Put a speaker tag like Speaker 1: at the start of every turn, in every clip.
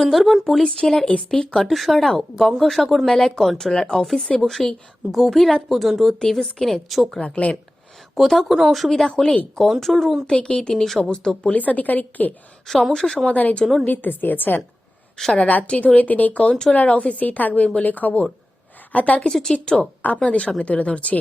Speaker 1: Sundarban police জেলার SP Koteswar Rao Gangasagar মেলায় controller অফিসে বসেই গভীর রাত পর্যন্ত টিভি স্ক্রিনে চোখ রাখলেন। কোথাও কোনো অসুবিধা হলেই কন্ট্রোল রুম থেকেই তিনি সমস্ত পুলিশ আধিকারিককে সমস্যা সমাধানের জন্য নির্দেশ দিয়েছেন। সারা রাত্রি ধরে তিনি কন্ট্রোলার অফিসেই থাকবেন বলে খবর। আর তার কিছু চিত্র আপনাদের সামনে তুলে ধরছি।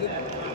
Speaker 2: Yeah,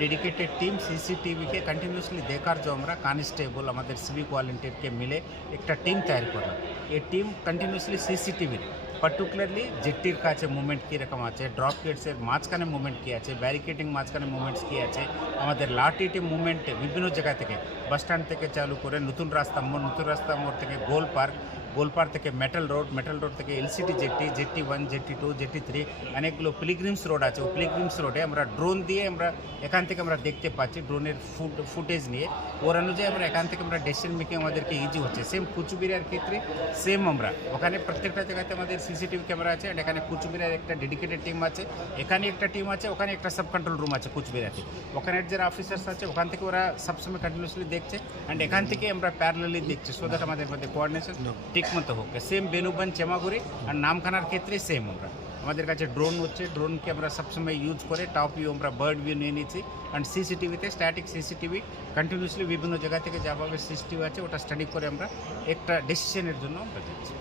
Speaker 2: ডেডিকেটেড টিম সিসিটিভিকে কন্টিনিউসলি দেখার জন্য আমরা কনস্টেবল আমাদের সিভিক ভলেন্টিয়ারকে মিলে একটা টিম তৈরি করলাম। এই টিম কন্টিনিউসলি সিসিটিভির পার্টিকুলারলি জেটির কাছে মুভমেন্ট কীরকম আছে ড্রপ গেটসের মাঝখানে মুভমেন্ট কী আছে ব্যারিকেডিং মাঝখানে মুভমেন্টস কী আছে, আমাদের লাটিটি মুভমেন্ট বিভিন্ন জায়গা থেকে বাস স্ট্যান্ড থেকে চালু করে নতুন রাস্তা মোড়, নতুন রাস্তা মোড় থেকে গোল পার্ক গোলপাড় থেকে মেটাল রোড মেটাল রোড থেকে LCT jetty jetty one jetty two jetty three অনেকগুলো পিলিগ্রিমস রোড আছে। ওই পিলিগ্রিমস রোডে আমরা ড্রোন দিয়ে আমরা এখান থেকে আমরা দেখতে পাচ্ছি ড্রোনের ফুট ফুটেজ নিয়ে। ওর অনুযায়ী আমরা এখান থেকে আমরা ডিসিশন মেকিং আমাদেরকে ইজি হচ্ছে। সেম কুচবিহার ক্ষেত্রে সেম আমরা। ওখানে প্রত্যেকটা জায়গাতে আমাদের সিসিটিভি ক্যামেরা আছে অ্যান্ড এখানে কুচবিহার একটা ডেডিকেটেড টিম আছে। এখানে একটা টিম আছে ওখানে একটা সাব কন্ট্রোল রুম আছে কুচবিহারে ওখানে যারা অফিসার্স আছে ওখান থেকে ওরা সবসময় কন্টিনিউসলি দেখছে অ্যান্ড এখান থেকে আমরা প্যারালালি দেখছি সো দ্যাট আমাদের মধ্যে কোঅর্ডিনেশন ঠিক মতো হোক। সেম বেনুবন, চেমাগুড়ি আর নামখানার ক্ষেত্রে সেম আমরা। আমাদের কাছে ড্রোন হচ্ছে। ড্রোনকে আমরা সবসময় ইউজ করে টপ ভিউ আমরা বার্ড ভিউ নিয়ে নিচ্ছি। অ্যান্ড সিসিটিভিতে স্ট্যাটিক সিসিটিভি কন্টিনিউসলি বিভিন্ন জায়গা থেকে যাভাবে সিসিটিভি আছে, ওটা স্টাডি করে আমরা একটা ডিসিশনের জন্য আমরা যাচ্ছি।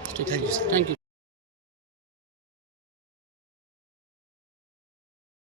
Speaker 3: Thank you